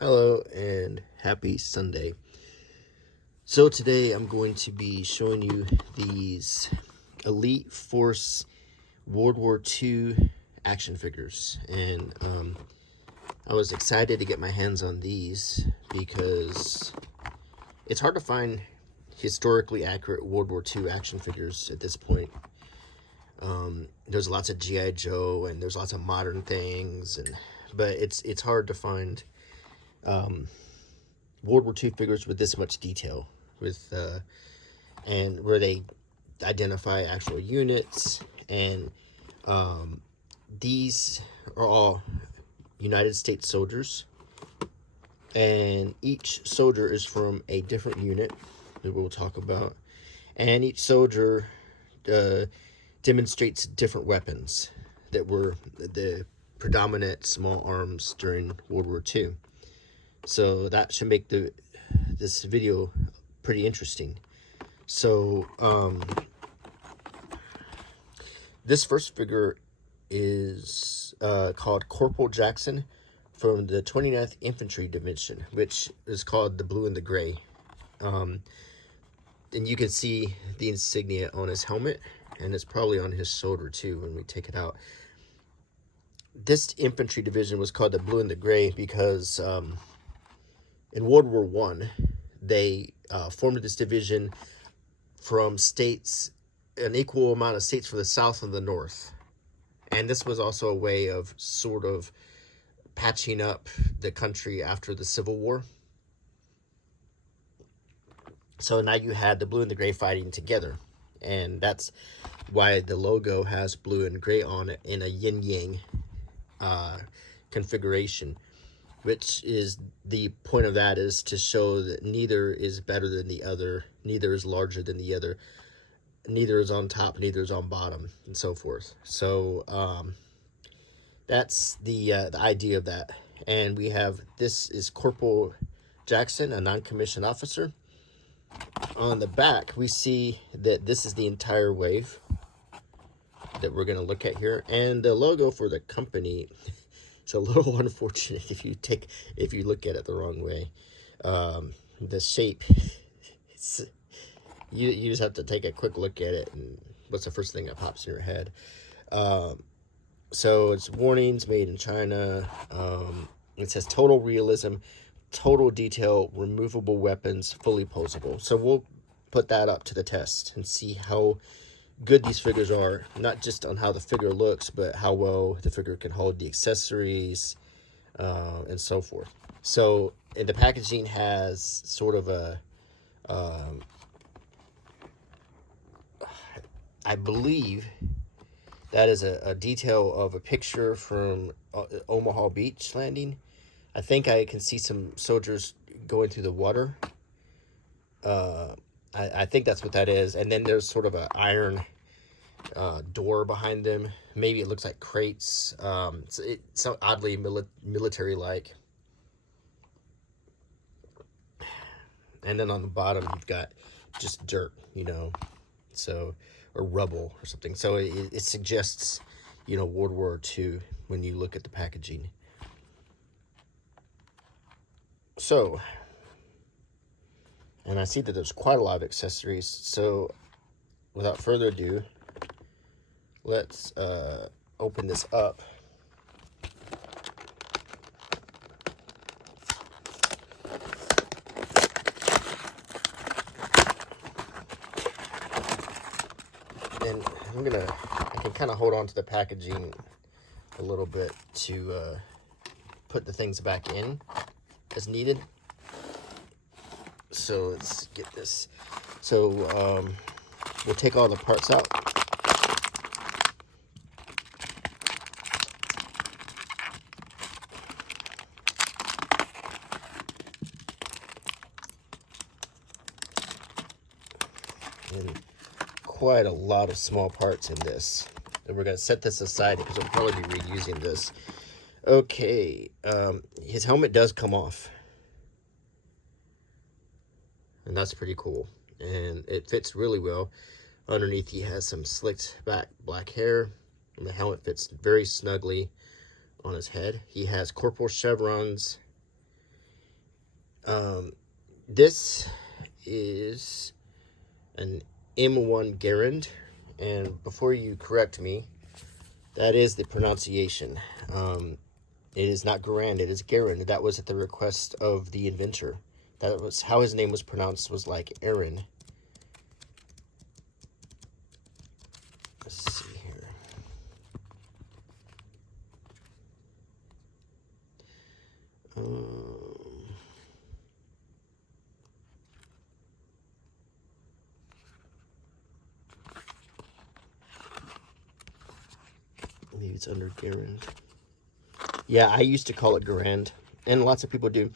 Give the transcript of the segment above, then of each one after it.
Hello and happy Sunday. So today I'm going to be showing you these Elite Force WWII action figures, and I was excited to get my hands on these because it's hard to find historically accurate World War II action figures at this point. There's lots of G.I. Joe and there's lots of modern things, but it's hard to find World War II figures with this much detail, and where they identify actual units, and these are all United States soldiers, and each soldier is from a different unit that we'll talk about, and each soldier demonstrates different weapons that were the predominant small arms during World War II. So that should make this video pretty interesting. So this first figure is called Corporal Jackson from the 29th Infantry Division, which is called the Blue and the Gray. And you can see the insignia on his helmet, and it's probably on his shoulder too when we take it out. This infantry division was called the Blue and the Gray because in World War I, they formed this division from states, an equal amount of states for the South and the North. And this was also a way of sort of patching up the country after the Civil War. So now you had the Blue and the Gray fighting together. And that's why the logo has blue and gray on it in a yin-yang configuration, which is the point of that is to show that neither is better than the other, neither is larger than the other, neither is on top, neither is on bottom, and so forth. So that's the idea of that. And we have, this is Corporal Jackson, a non-commissioned officer. On the back, we see that this is the entire wave that we're going to look at here, and the logo for the company. It's a little unfortunate if you look at it the wrong way. The shape, you just have to take a quick look at it, and what's the first thing that pops in your head? So it's warnings, made in China. It says total realism, total detail, removable weapons, fully posable. So we'll put that up to the test and see how good these figures are, not just on how the figure looks, but how well the figure can hold the accessories and so forth. So, and the packaging has sort of a I believe that is a detail of a picture from Omaha Beach landing. I think I can see some soldiers going through the water. I think that's what that is. And then there's sort of an iron door behind them. Maybe it looks like crates. It's so oddly military-like. And then on the bottom, you've got just dirt, so, or rubble or something. So it suggests, World War II when you look at the packaging. So, and I see that there's quite a lot of accessories. So, without further ado, let's open this up. And I can kind of hold on to the packaging a little bit to put the things back in as needed. So let's get this. So we'll take all the parts out. And quite a lot of small parts in this. And we're going to set this aside because we'll probably be reusing this. Okay, his helmet does come off. And that's pretty cool. And it fits really well. Underneath he has some slicked back black hair. And the helmet fits very snugly on his head. He has corporal chevrons This is an M1 Garand, and before you correct me, that is the pronunciation. It is not Garand, it is Garand. That was at the request of the inventor. That was how his name was pronounced, was like Aaron. Let's see here. Maybe it's under Garand. Yeah, I used to call it Garand, and lots of people do.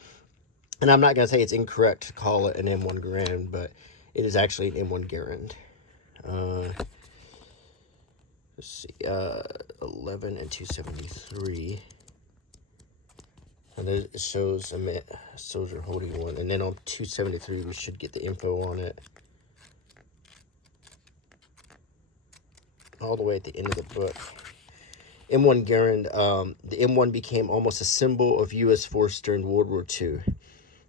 And I'm not going to say it's incorrect to call it an M1 Garand, but it is actually an M1 Garand. Let's see, 11 and 273. And there it shows a soldier holding one. And then on 273, we should get the info on it. All the way at the end of the book. M1 Garand, the M1 became almost a symbol of U.S. force during World War II.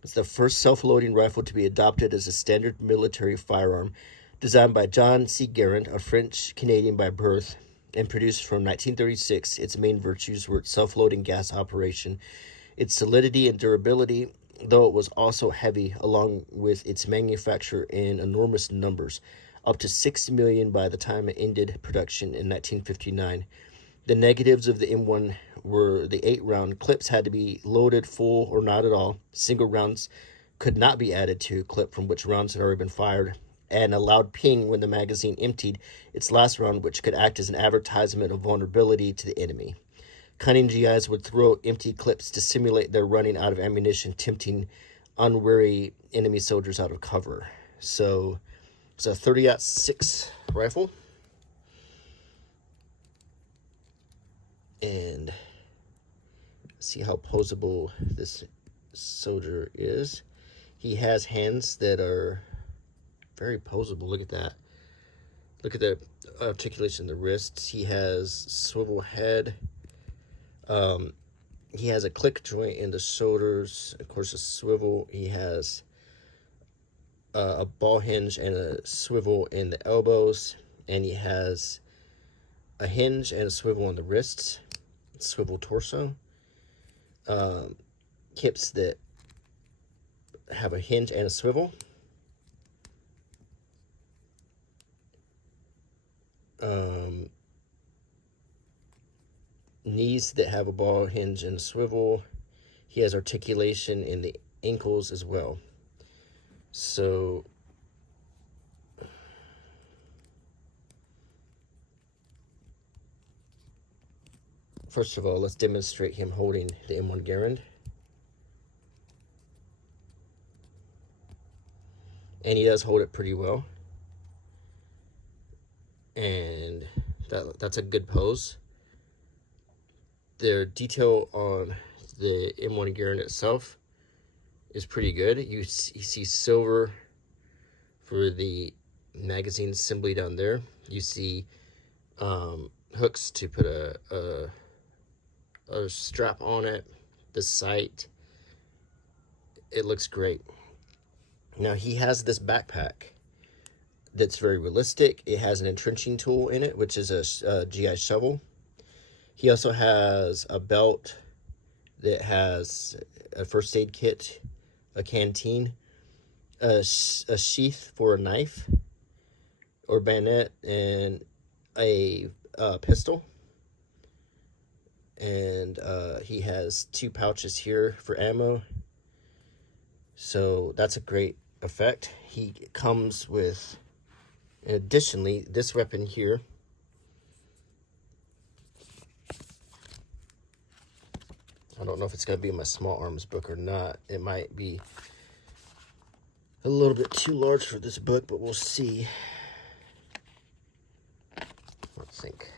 It's the first self-loading rifle to be adopted as a standard military firearm, designed by John C. Garand, a French-Canadian by birth, and produced from 1936. Its main virtues were its self-loading gas operation, its solidity and durability, though it was also heavy, along with its manufacture in enormous numbers, up to 6 million by the time it ended production in 1959. The negatives of the M1 were the 8-round clips had to be loaded full or not at all. Single rounds could not be added to a clip from which rounds had already been fired, and a loud ping when the magazine emptied its last round, which could act as an advertisement of vulnerability to the enemy. Cunning GIs would throw empty clips to simulate their running out of ammunition, tempting unwary enemy soldiers out of cover. So it's a 30-06 rifle. And see how posable this soldier is. He has hands that are very posable. Look at that. Look at the articulation of the wrists. He has swivel head. He has a click joint in the shoulders. Of course, a swivel. He has a ball hinge and a swivel in the elbows. And he has a hinge and a swivel on the wrists. Swivel torso. Hips that have a hinge and a swivel. Knees that have a ball hinge and a swivel. He has articulation in the ankles as well. So first of all, let's demonstrate him holding the M1 Garand. And he does hold it pretty well. And that's a good pose. The detail on the M1 Garand itself is pretty good. You see silver for the magazine assembly down there. You see hooks to put a strap on it. The sight, it looks great. Now he has this backpack that's very realistic. It has an entrenching tool in it, which is a GI shovel. He also has a belt that has a first aid kit, a canteen, a sheath for a knife or bayonet, and a pistol. And he has 2 pouches here for ammo. So that's a great effect. He comes with, additionally, this weapon here. I don't know if it's going to be in my small arms book or not. It might be a little bit too large for this book, but we'll see. Let's think.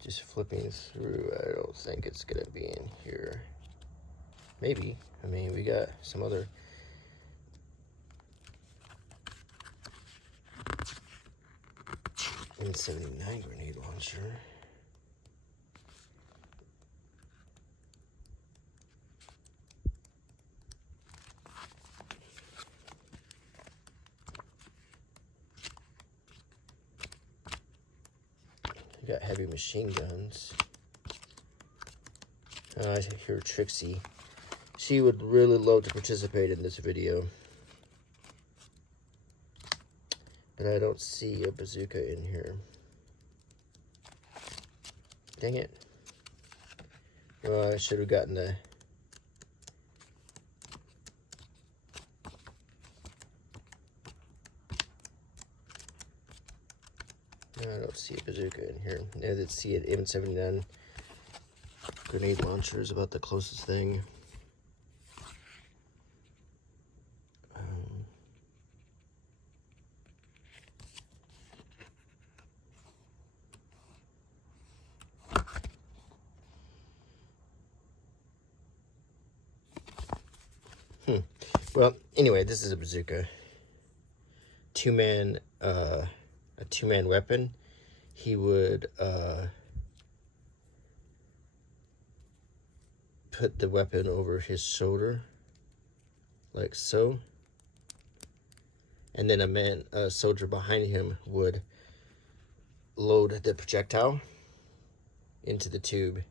Just flipping through, I don't think it's going to be in here. Maybe. I mean, we got some other M79 grenade launcher. We got heavy machine guns. I hear Trixie. She would really love to participate in this video. But I don't see a bazooka in here. Dang it. Well, I should have gotten the... No, I don't see a bazooka in here. I did see an M79 grenade launcher is about the closest thing. Well, anyway, this is a bazooka. A two-man weapon. He would put the weapon over his shoulder, like so. And then a soldier behind him would load the projectile into the tube,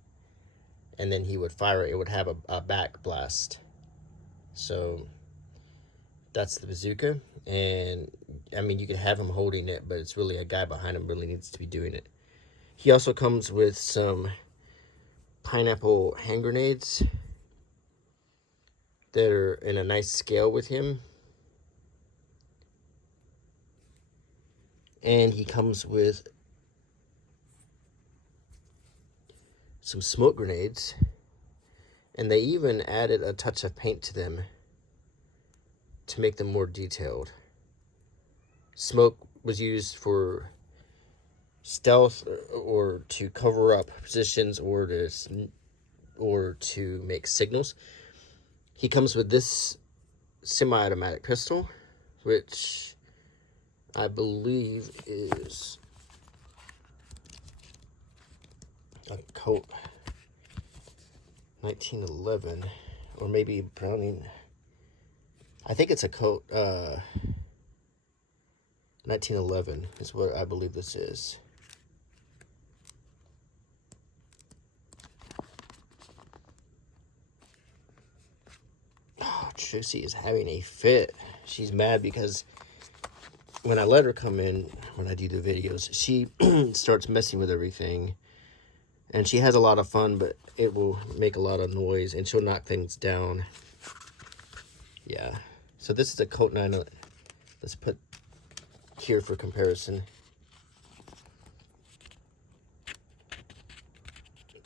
and then he would fire it. It would have a back blast. So that's the bazooka. And I mean, you could have him holding it, but it's really a guy behind him really needs to be doing it. He also comes with some pineapple hand grenades that are in a nice scale with him. And he comes with some smoke grenades. And they even added a touch of paint to them to make them more detailed. Smoke was used for stealth or to cover up positions or to make signals. He comes with this semi-automatic pistol, which I believe is a Colt 1911, or maybe Browning. I think it's a Colt 1911 is what I believe this is. Oh, Trixie is having a fit. She's mad because when I let her come in, when I do the videos, she starts messing with everything. And she has a lot of fun, but it will make a lot of noise, and she'll knock things down. Yeah. So this is a Colt 9. Let's put here for comparison.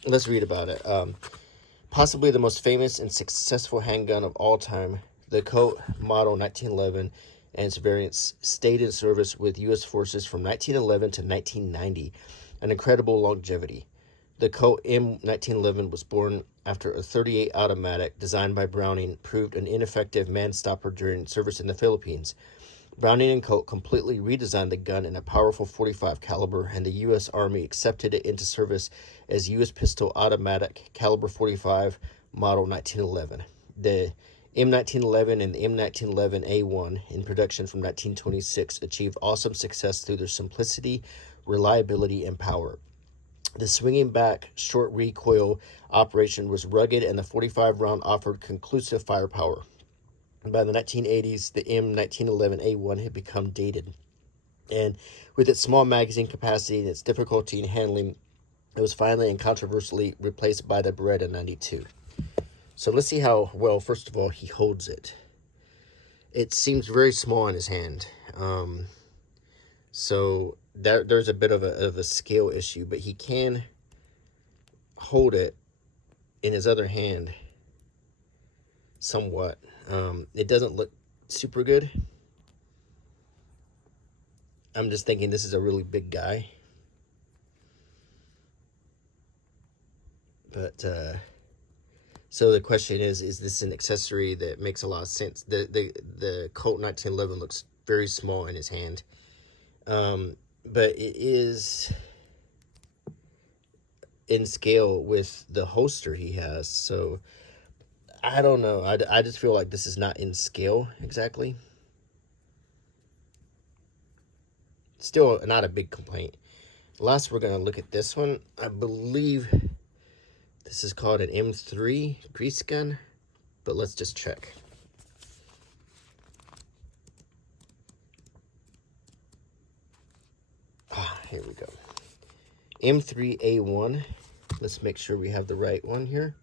Let's read about it. Possibly the most famous and successful handgun of all time, the Colt Model 1911 and its variants stayed in service with U.S. forces from 1911 to 1990, an incredible longevity. The Colt M1911 was born after a .38 automatic designed by Browning proved an ineffective man-stopper during service in the Philippines. Browning and Colt completely redesigned the gun in a powerful .45 caliber, and the U.S. Army accepted it into service as U.S. Pistol Automatic Caliber .45 Model 1911. The M1911 and the M1911A1 in production from 1926 achieved awesome success through their simplicity, reliability, and power. The swinging back, short recoil operation was rugged, and the .45 round offered conclusive firepower. By the 1980s, the M1911A1 had become dated, and with its small magazine capacity and its difficulty in handling, it was finally and controversially replaced by the Beretta 92. So let's see how well, first of all, he holds it. It seems very small in his hand. So there's a bit of a scale issue, but he can hold it in his other hand somewhat. It doesn't look super good. I'm just thinking this is a really big guy. But, so the question is this an accessory that makes a lot of sense? The Colt 1911 looks very small in his hand. but it is in scale with the holster he has. So I don't know. I just feel like this is not in scale exactly. Still not a big complaint. Last, we're going to look at this one. I believe this is called an M3 grease gun, but let's just check. Here we go. M3A1. Let's make sure we have the right one here.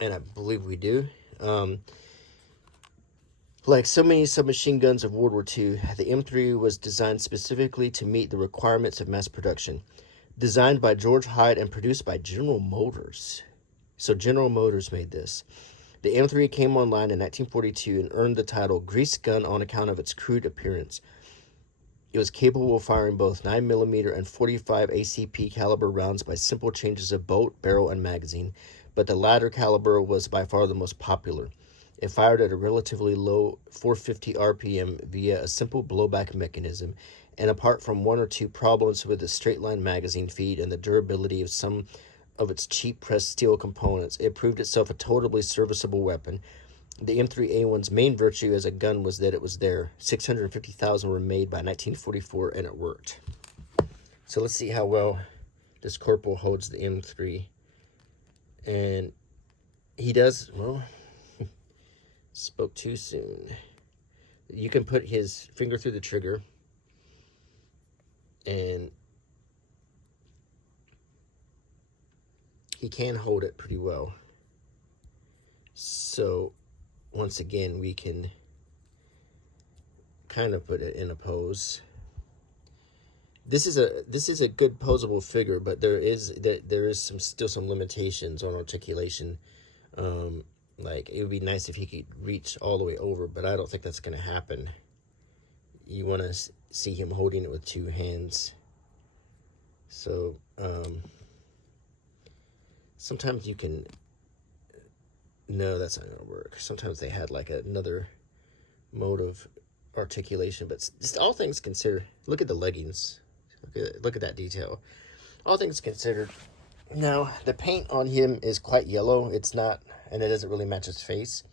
And I believe we do. Like so many submachine guns of World War II, the M3 was designed specifically to meet the requirements of mass production. Designed by George Hyde and produced by General Motors. So General Motors made this. The M3 came online in 1942 and earned the title Grease Gun on account of its crude appearance. It was capable of firing both 9mm and 45 ACP caliber rounds by simple changes of bolt, barrel, and magazine, but the latter caliber was by far the most popular. It fired at a relatively low 450 RPM via a simple blowback mechanism, and apart from one or two problems with the straight-line magazine feed and the durability of some of its cheap pressed steel components, it proved itself a totally serviceable weapon. The M3A1's main virtue as a gun was that it was there. 650,000 were made by 1944, and it worked. So let's see how well this corporal holds the M3. And he does, well, spoke too soon. You can put his finger through the trigger, and he can hold it pretty well. So once again, we can kind of put it in a pose. This is a good posable figure, but there is still some limitations on articulation. Like, it would be nice if he could reach all the way over, but I don't think that's going to happen. You want to see him holding it with two hands. So sometimes you can. No, that's not going to work. Sometimes they had like another mode of articulation, but just all things considered, look at the leggings. Look at that detail. All things considered. Now, the paint on him is quite yellow. It's not, and it doesn't really match his face.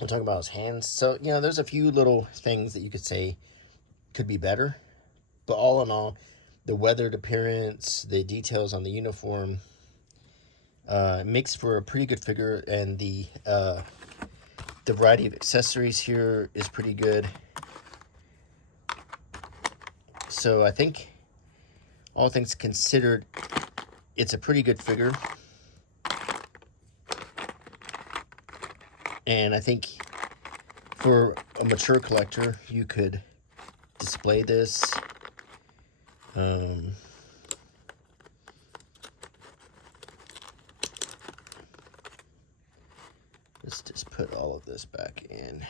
I'm talking about his hands. So, you know, there's a few little things that you could say could be better. But all in all, the weathered appearance, the details on the uniform, makes for a pretty good figure, and the variety of accessories here is pretty good. So I think, all things considered, it's a pretty good figure. And I think for a mature collector, you could display this. Let's just put all of this back in.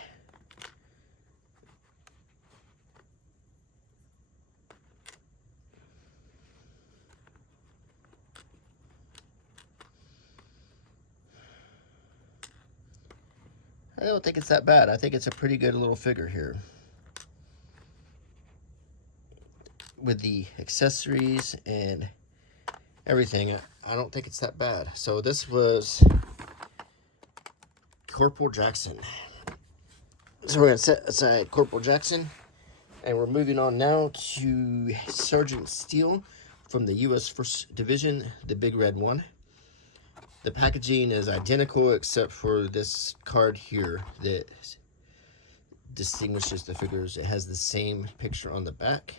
I don't think it's that bad. I think it's a pretty good little figure here. With the accessories and everything, I don't think it's that bad. So this was Corporal Jackson. So we're going to set aside Corporal Jackson, and we're moving on now to Sergeant Steele from the U.S. 1st Division, the big red one. The packaging is identical except for this card here that distinguishes the figures. It has the same picture on the back.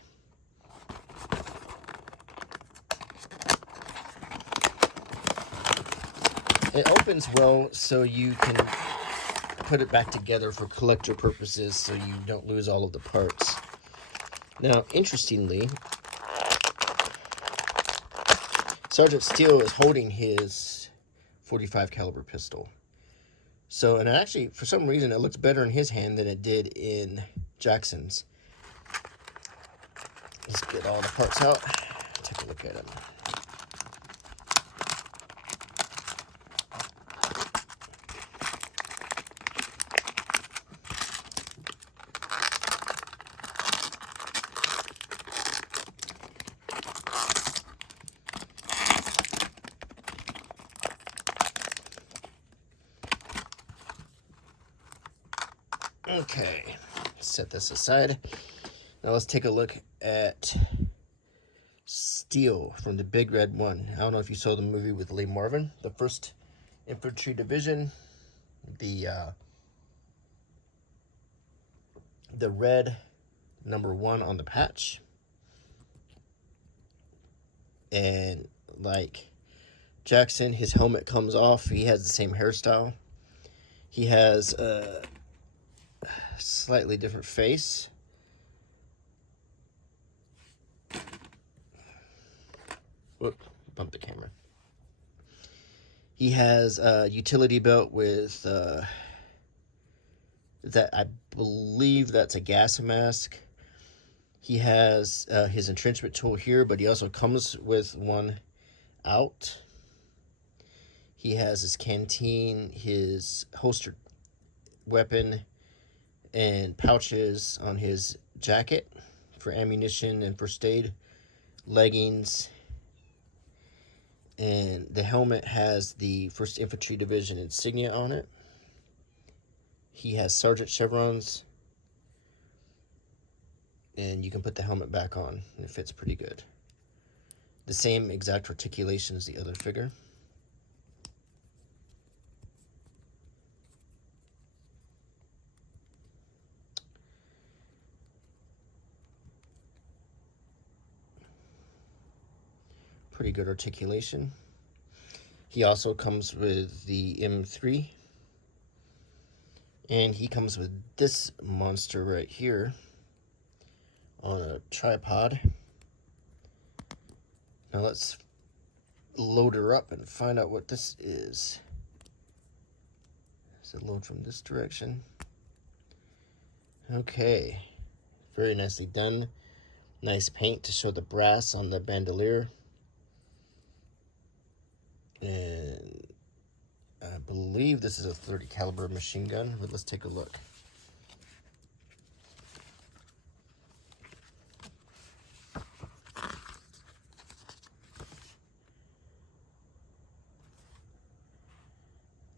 It opens well, so you can put it back together for collector purposes so you don't lose all of the parts. Now, interestingly, Sergeant Steele is holding his 45 caliber pistol. So, and actually, for some reason, it looks better in his hand than it did in Jackson's. Let's get all the parts out. Take a look at them. Okay, set this aside. Now let's take a look at Steel from the Big Red One. I don't know if you saw the movie with Lee Marvin, the 1st Infantry Division, the red #1 on the patch. And like Jackson, his helmet comes off. He has the same hairstyle. He has a slightly different face. Whoop, bumped the camera. He has a utility belt with that, I believe that's a gas mask. He has his entrenchment tool here, but he also comes with one out. He has his canteen, his holstered weapon, and pouches on his jacket for ammunition and first aid, leggings, and the helmet has the 1st Infantry Division insignia on it. He has sergeant chevrons, and you can put the helmet back on, and it fits pretty good. The same exact articulation as the other figure. Pretty good articulation. He also comes with the M3. And he comes with this monster right here on a tripod. Now let's load her up and find out what this is. Does it load from this direction? Okay. Very nicely done. Nice paint to show the brass on the bandolier. And I believe this is a .30 caliber machine gun, but let's take a look.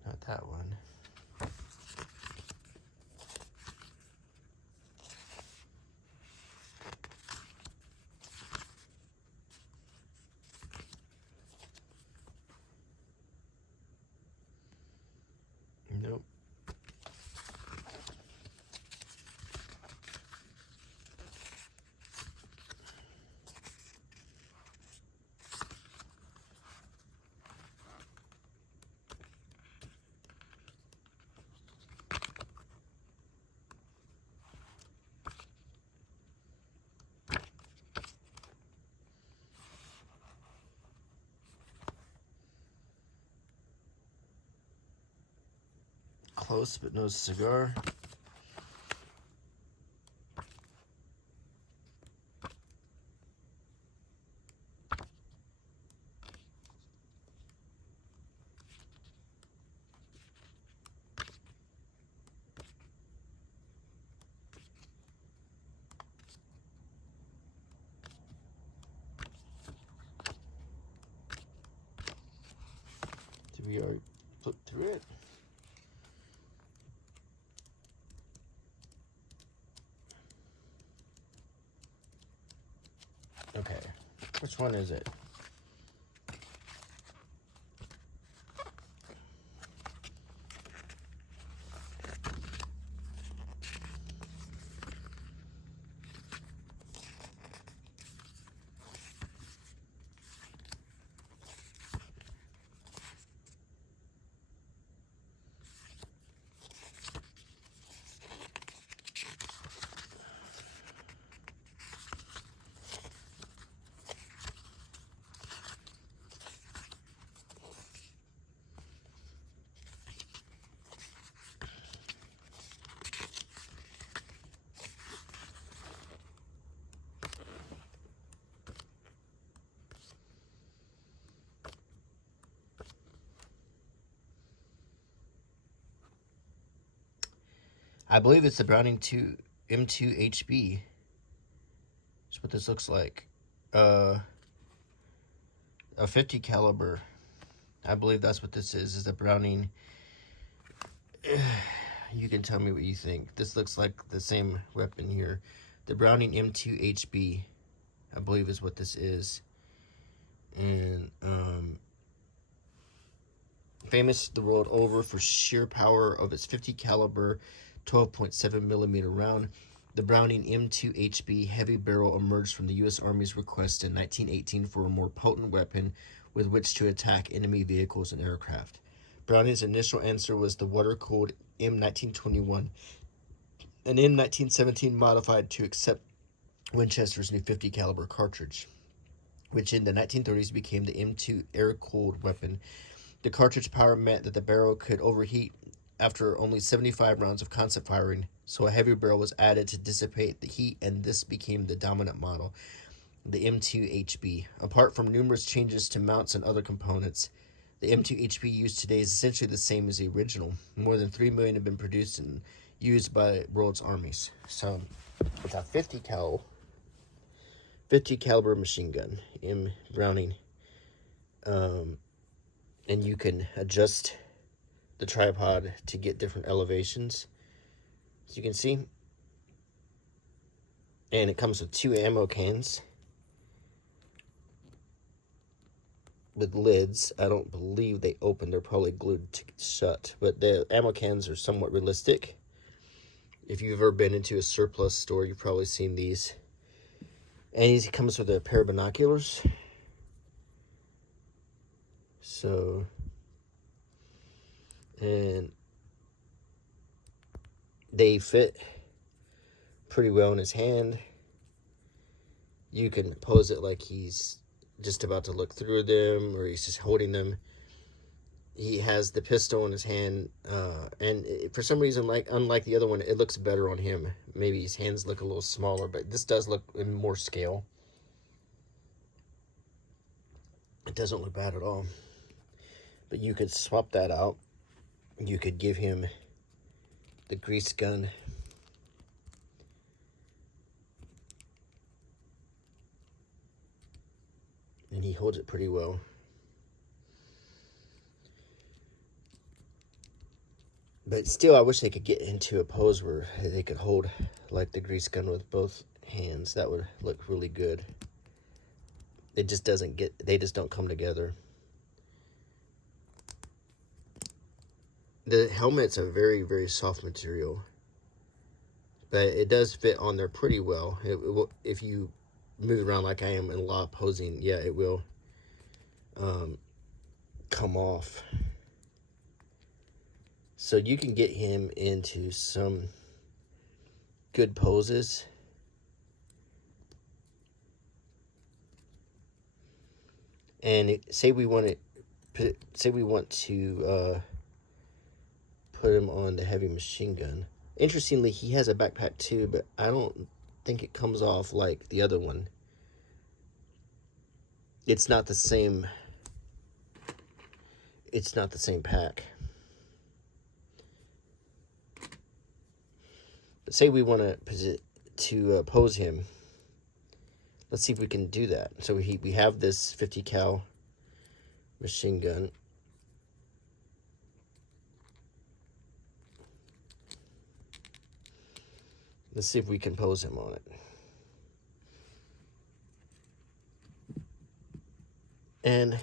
Not that one. Nope. Close but no cigar. Did we already flip through it? Okay, which one is it? I believe it's the Browning M2 HB. That's what this looks like. A 50 caliber. I believe that's what this is the Browning you can tell me what you think. This looks like the same weapon here. The Browning M2HB, I believe is what this is. And famous the world over for sheer power of its 50 caliber 12.7 millimeter round, the Browning M2HB heavy barrel emerged from the U.S. Army's request in 1918 for a more potent weapon with which to attack enemy vehicles and aircraft. Browning's initial answer was the water-cooled M1921, an M1917 modified to accept Winchester's new 50 caliber cartridge, which in the 1930s became the M2 air-cooled weapon. The cartridge power meant that the barrel could overheat after only 75 rounds of constant firing, so a heavy barrel was added to dissipate the heat, and this became the dominant model, the M2HB. Apart from numerous changes to mounts and other components, the M2HB used today is essentially the same as the original. More than 3 million have been produced and used by world's armies. So it's a 50 caliber machine gun, M Browning. And you can adjust the tripod to get different elevations, as you can see. And it comes with 2 ammo cans with lids. I don't believe they open. They're probably glued shut. But the ammo cans are somewhat realistic. If you've ever been into a surplus store, you've probably seen these. And he comes with a pair of binoculars. So, and they fit pretty well in his hand. You can pose it like he's just about to look through them, or he's just holding them. He has the pistol in his hand, and for some reason, unlike the other one, it looks better on him. Maybe his hands look a little smaller, but this does look in more scale. It doesn't look bad at all. But you could swap that out. You could give him the grease gun. And he holds it pretty well. But still, I wish they could get into a pose where they could hold like the grease gun with both hands. That would look really good. It just doesn't they just don't come together. The helmet's a very, very soft material, but it does fit on there pretty well. It will, if you move around like I am in a lot of posing, yeah, it will come off. So you can get him into some good poses. And say we want to put him on the heavy machine gun. Interestingly, he has a backpack too, but I don't think it comes off like the other one. It's not the same. It's not the same pack. But say we want to pose him. Let's see if we can do that. So we have this 50 cal machine gun. Let's see if we can pose him on it. And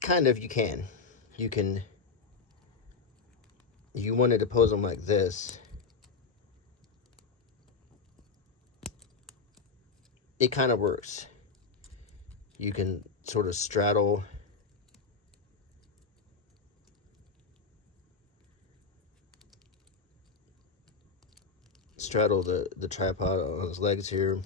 kind of you can. If you wanted to pose him like this, it kind of works. You can sort of straddle the tripod on his legs here.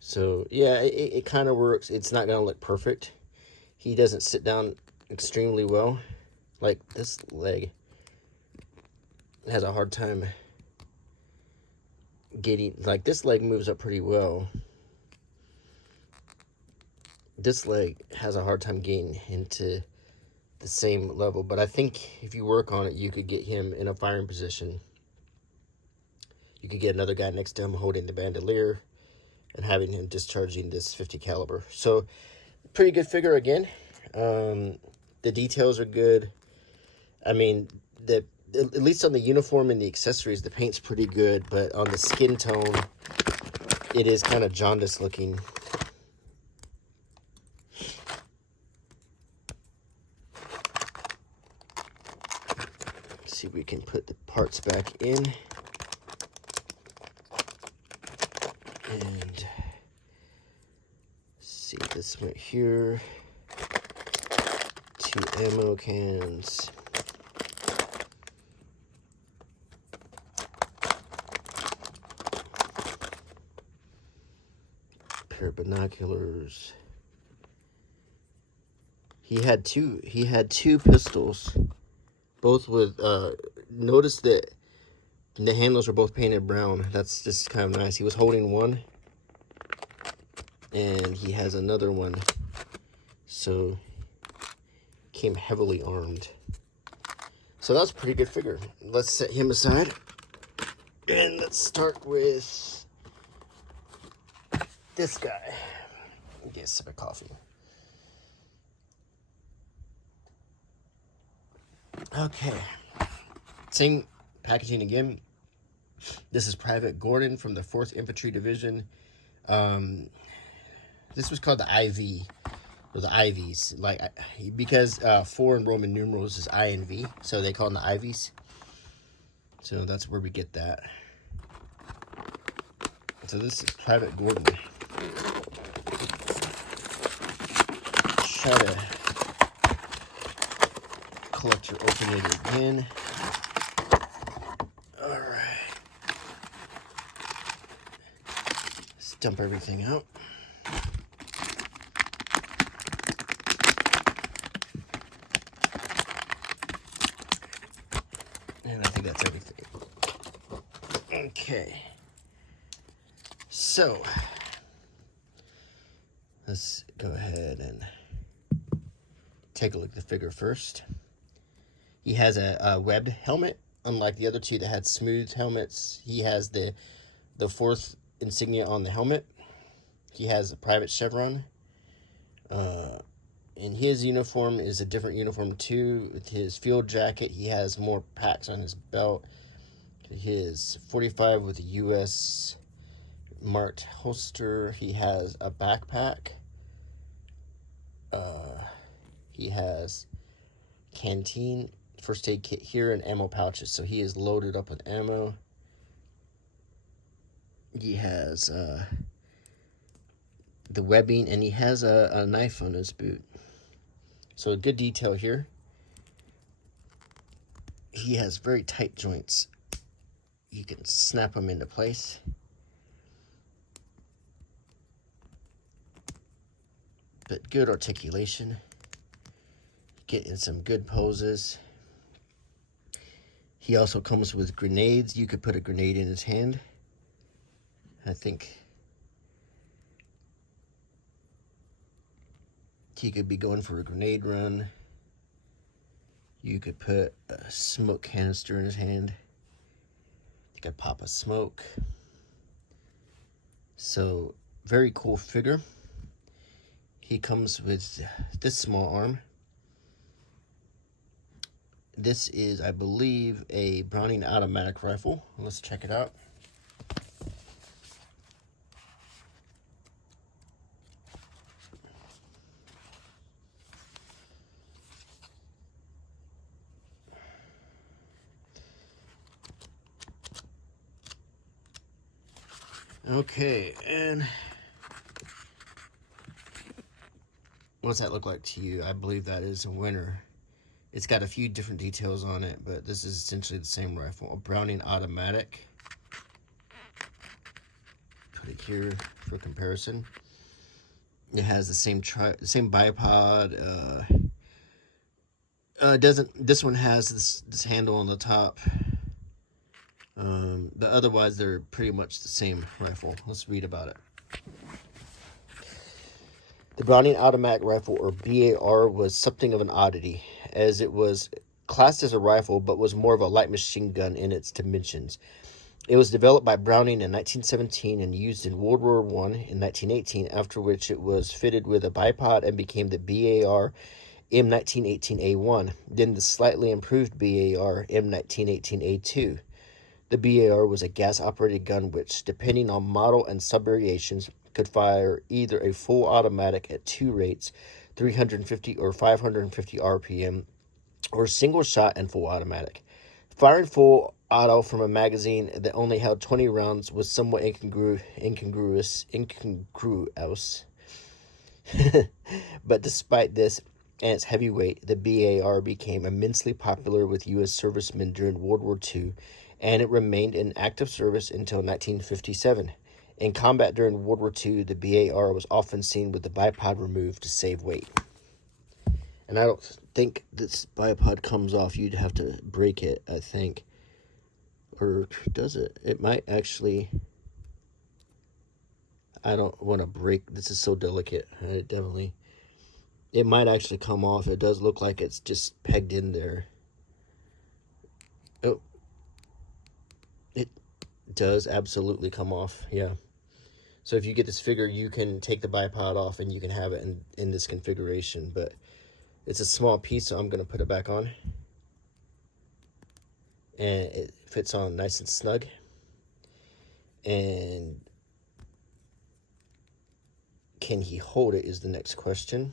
So yeah, it kind of works. It's not gonna look perfect. He doesn't sit down extremely well. Like this leg has a hard time getting, like this leg moves up pretty well. This leg has a hard time getting into the same level, but I think if you work on it, you could get him in a firing position. You could get another guy next to him holding the bandolier, and having him discharging this 50 caliber. So pretty good figure again. The details are good. I mean, at least on the uniform and the accessories, the paint's pretty good, but on the skin tone, it is kind of jaundiced looking. Let's see if we can put the parts back in. And see this right here. 2 ammo cans. Pair of binoculars. He had two pistols, both with notice that the handles are both painted brown. That's just kind of nice. He was holding one, and he has another one. So, came heavily armed. So that's a pretty good figure. Let's set him aside. And let's start with this guy. Get a sip of coffee. Okay. Same packaging again. This is Private Gordon from the 4th Infantry Division. This was called the IV, or the IVs, like, because 4 in Roman numerals is I and V, so they call them the IVs. So that's where we get that. So this is Private Gordon. Try to collector open it again. Alright. Let's dump everything out. And I think that's everything. Okay. So, let's go ahead and take a look at the figure first. He has a webbed helmet, unlike the other two that had smooth helmets. He has the 4th insignia on the helmet. He has a private chevron. And his uniform is a different uniform too. With his field jacket, he has more packs on his belt. His 45 with a U.S. marked holster. He has a backpack. He has canteen, first aid kit here, and ammo pouches. So he is loaded up with ammo. He has the webbing, and he has a knife on his boot. So good detail here. He has very tight joints. You can snap them into place. But good articulation. Get in some good poses. He also comes with grenades. You could put a grenade in his hand. I think he could be going for a grenade run. You could put a smoke canister in his hand. You could pop a smoke. So, very cool figure. He comes with this small arm. This is, I believe, a Browning automatic rifle. Let's check it out. Okay, and what's that look like to you? I believe that is a winner. It's got a few different details on it, but this is essentially the same rifle. A Browning automatic. Put it here for comparison. It has the same bipod. This one has this handle on the top. But otherwise, they're pretty much the same rifle. Let's read about it. The Browning automatic rifle, or BAR, was something of an oddity, as it was classed as a rifle, but was more of a light machine gun in its dimensions. It was developed by Browning in 1917 and used in World War I in 1918, after which it was fitted with a bipod and became the BAR M1918A1, then the slightly improved BAR M1918A2. The BAR was a gas-operated gun which, depending on model and sub-variations, could fire either a full automatic at two rates, 350 or 550 RPM, or single shot and full automatic. Firing full auto from a magazine that only held 20 rounds was somewhat incongruous. But despite this and its heavy weight, the BAR became immensely popular with U.S. servicemen during World War II, and it remained in active service until 1957. In combat during World War II, the BAR was often seen with the bipod removed to save weight. And I don't think this bipod comes off. You'd have to break it, I think. Or does it? It might actually... I don't want to break... This is so delicate. It might actually come off. It does look like it's just pegged in there. Oh. It does absolutely come off. Yeah. So if you get this figure, you can take the bipod off and you can have it in this configuration. But it's a small piece, so I'm going to put it back on. And it fits on nice and snug. And can he hold it is the next question.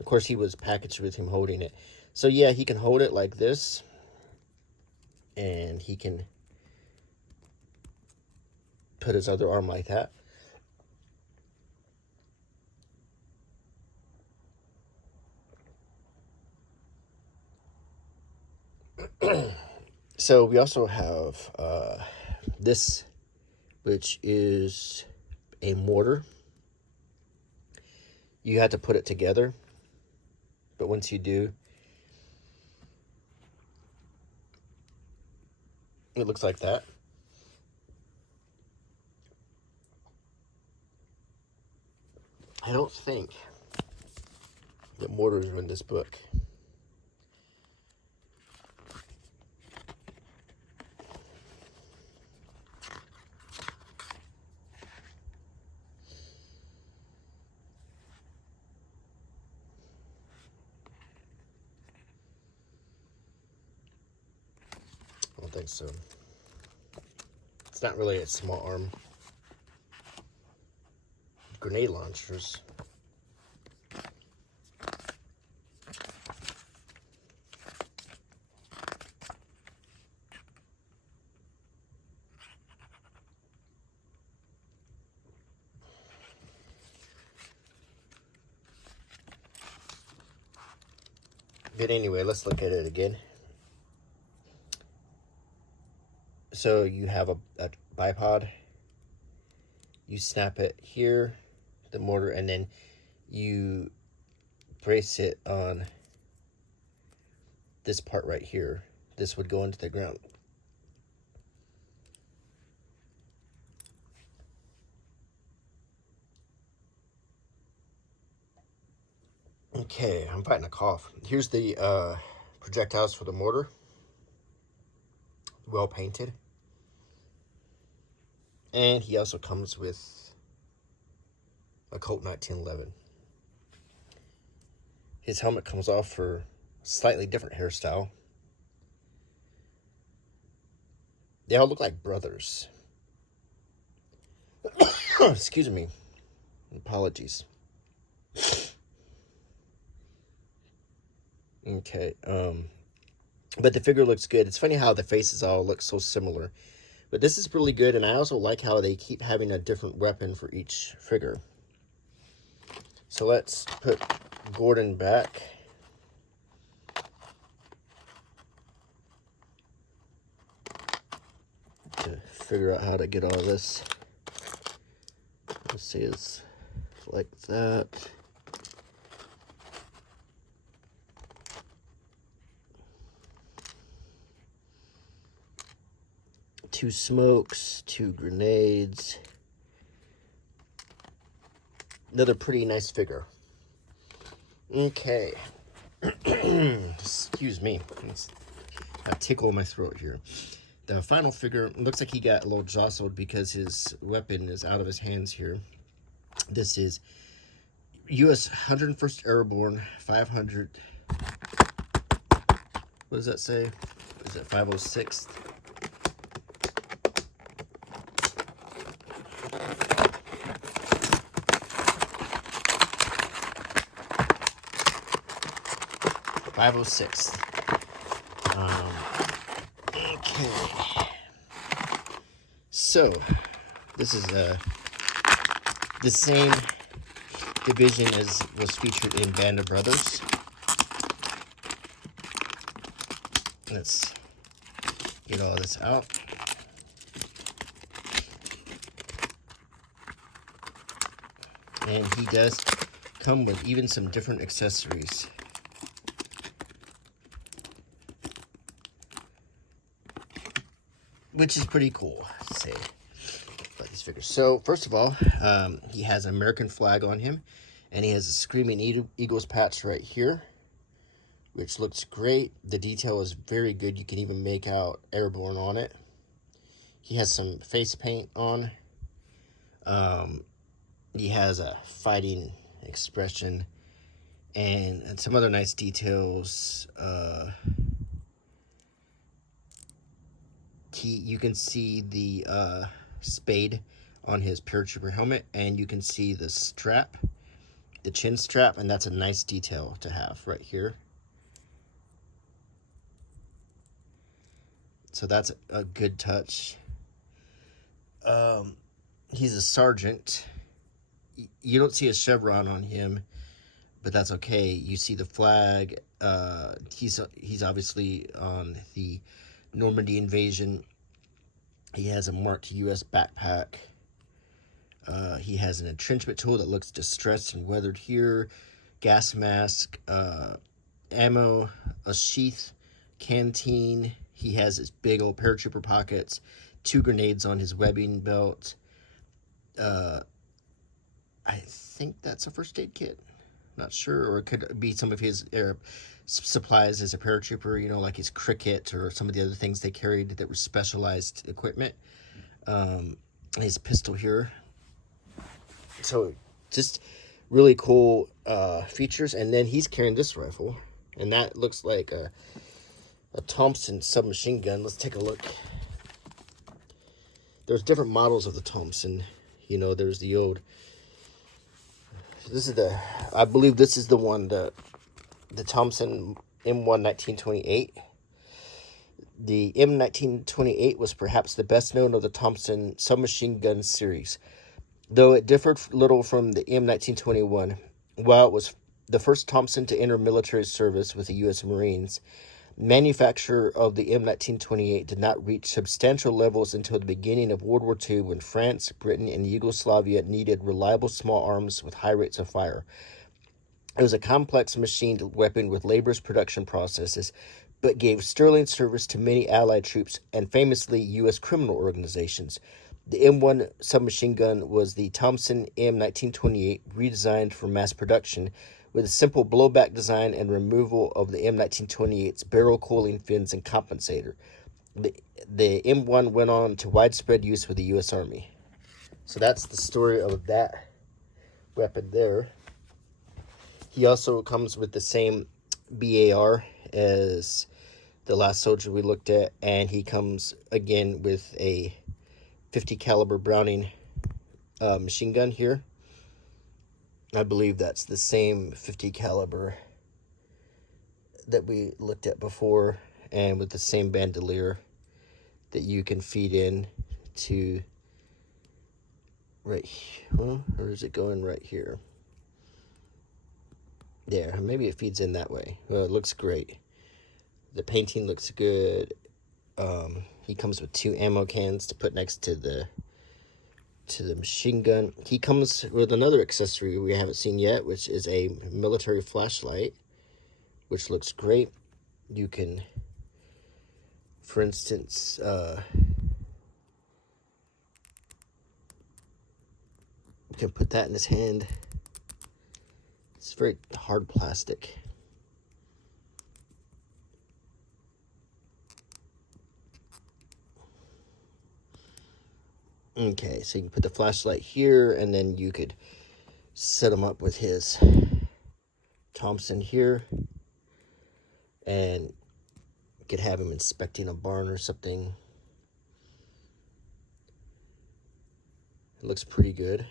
Of course, he was packaged with him holding it. So yeah, he can hold it like this. And he can put his other arm like that. So we also have this, which is a mortar. You have to put it together, but once you do, it looks like that. I don't think that mortars are in this book. I don't think so. It's not really a small arm. Grenade launchers. But anyway, let's look at it again. So you have a bipod. You snap it here, the mortar, and then you brace it on this part right here. This would go into the ground. Okay, I'm fighting a cough. Here's the projectiles for the mortar. Well painted. And he also comes with a Colt 1911. His helmet comes off for a slightly different hairstyle. They all look like brothers. Excuse me. Apologies. Okay, but the figure looks good. It's funny how the faces all look so similar. But this is really good, and I also like how they keep having a different weapon for each figure. So let's put Gordon back. To figure out how to get all this. Let's see, it's like that. Two smokes, two grenades. Another pretty nice figure. Okay. Excuse me. I tickle my throat here. The final figure looks like he got a little jostled because his weapon is out of his hands here. This is U.S. 101st Airborne 500. What does that say? Is it 506th? Okay. So, this is the same division as was featured in Band of Brothers. Let's get all this out. And he does come with even some different accessories. Which is pretty cool to say about these figures. So, first of all, he has an American flag on him. And he has a Screaming Eagles patch right here, which looks great. The detail is very good. You can even make out Airborne on it. He has some face paint on. He has a fighting expression and some other nice details. You can see the spade on his paratrooper helmet, and you can see the strap, the chin strap, and that's a nice detail to have right here. So that's a good touch. He's a sergeant. You don't see a chevron on him, but that's okay. You see the flag. He's obviously on the Normandy invasion. He has a marked U.S. backpack. He has an entrenchment tool that looks distressed and weathered here. Gas mask, ammo, a sheath, canteen. He has his big old paratrooper pockets, 2 grenades on his webbing belt. I think that's a first aid kit. Not sure, or it could be some of his supplies as a paratrooper, you know, like his cricket or some of the other things they carried that were specialized equipment. His pistol here. So just really cool features. And then he's carrying this rifle, and that looks like a Thompson submachine gun. Let's take a look. There's different models of the Thompson. You know, there's the old. This is I believe this is the one, the Thompson M1 1928. The M1928 was perhaps the best known of the Thompson submachine gun series, though it differed little from the M1921. While it was the first Thompson to enter military service with the U.S. Marines, manufacture of the M1928 did not reach substantial levels until the beginning of World War II, when France, Britain, and Yugoslavia needed reliable small arms with high rates of fire. It was a complex machined weapon with laborious production processes, but gave sterling service to many Allied troops and famously U.S. criminal organizations. The M1 submachine gun was the Thompson M1928 redesigned for mass production, with a simple blowback design and removal of the M1928's barrel cooling fins and compensator. The M1 went on to widespread use with the U.S. Army. So that's the story of that weapon there. He also comes with the same BAR as the last soldier we looked at, and he comes again with a 50 caliber Browning machine gun here. I believe that's the same 50 caliber that we looked at before, and with the same bandolier that you can feed in to right here. Or is it going right here? There, maybe it feeds in that way. Well, it looks great. The painting looks good. He comes with 2 ammo cans to put next to the machine gun. He comes with another accessory we haven't seen yet, which is a military flashlight, which looks great. You can, for instance, you can put that in his hand. It's very hard plastic. Okay, so you can put the flashlight here, and then you could set him up with his Thompson here, and you could have him inspecting a barn or something. It looks pretty good.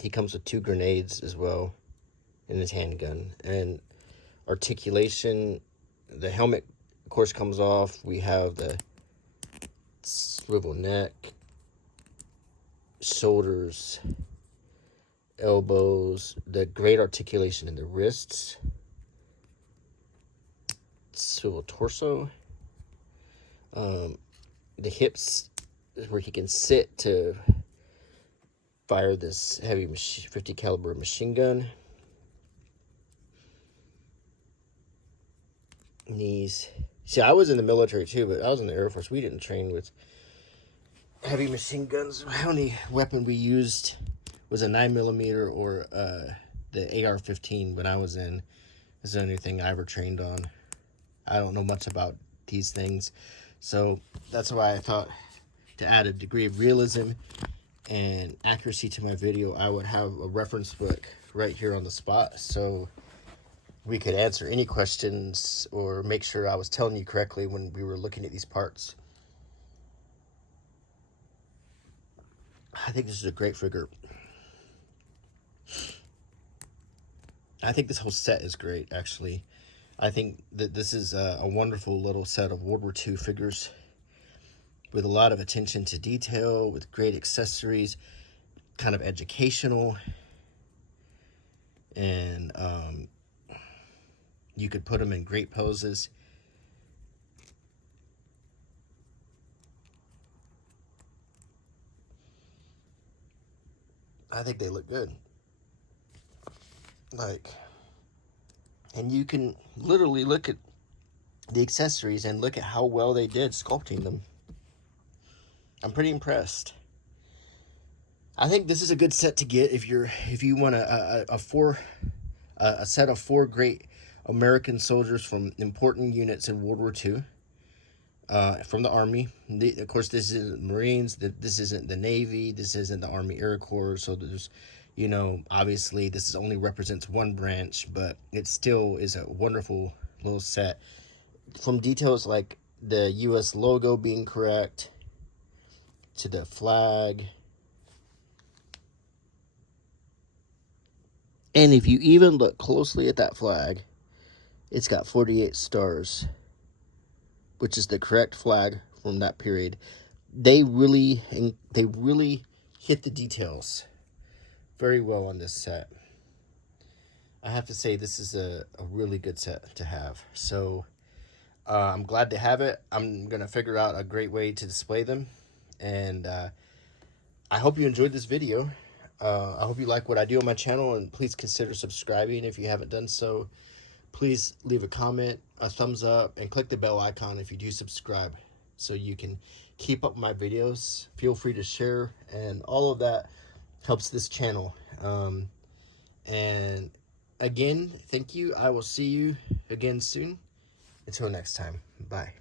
He comes with 2 grenades as well in his handgun. And articulation, the helmet, of course, comes off. We have the swivel neck, shoulders, elbows, the great articulation in the wrists, swivel torso, the hips is where he can sit to fire this heavy 50 caliber machine gun. Knees. See, I was in the military too, but I was in the Air Force. We didn't train with heavy machine guns. The only weapon we used was a 9mm or the AR-15 when I was in. Is the only thing I ever trained on. I don't know much about these things, so that's why I thought to add a degree of realism and accuracy to my video, I would have a reference book right here on the spot, so we could answer any questions or make sure I was telling you correctly when we were looking at these parts. I think this is a great figure. I think this whole set is great, actually. I think that this is a wonderful little set of World War II figures with a lot of attention to detail, with great accessories, kind of educational, and you could put them in great poses. I think they look good. And you can literally look at the accessories and look at how well they did sculpting them. I'm pretty impressed. I think this is a good set to get if you want a set of 4 great American soldiers from important units in World War II, from the Army. Of course, this isn't Marines. This isn't the Navy. This isn't the Army Air Corps. So there's, obviously this only represents one branch, but it still is a wonderful little set. From details like the U.S. logo being correct, to the flag. And if you even look closely at that flag, it's got 48 stars, which is the correct flag from that period. They really hit the details very well on this set. I have to say this is a really good set to have. So I'm glad to have it. I'm going to figure out a great way to display them. And I hope you enjoyed this video. I hope you like what I do on my channel, and please consider subscribing if you haven't done so. Please leave a comment, a thumbs up, and click the bell icon if you do subscribe so you can keep up my videos. Feel free to share, and all of that helps this channel. And again, thank you. I will see you again soon. Until next time, bye.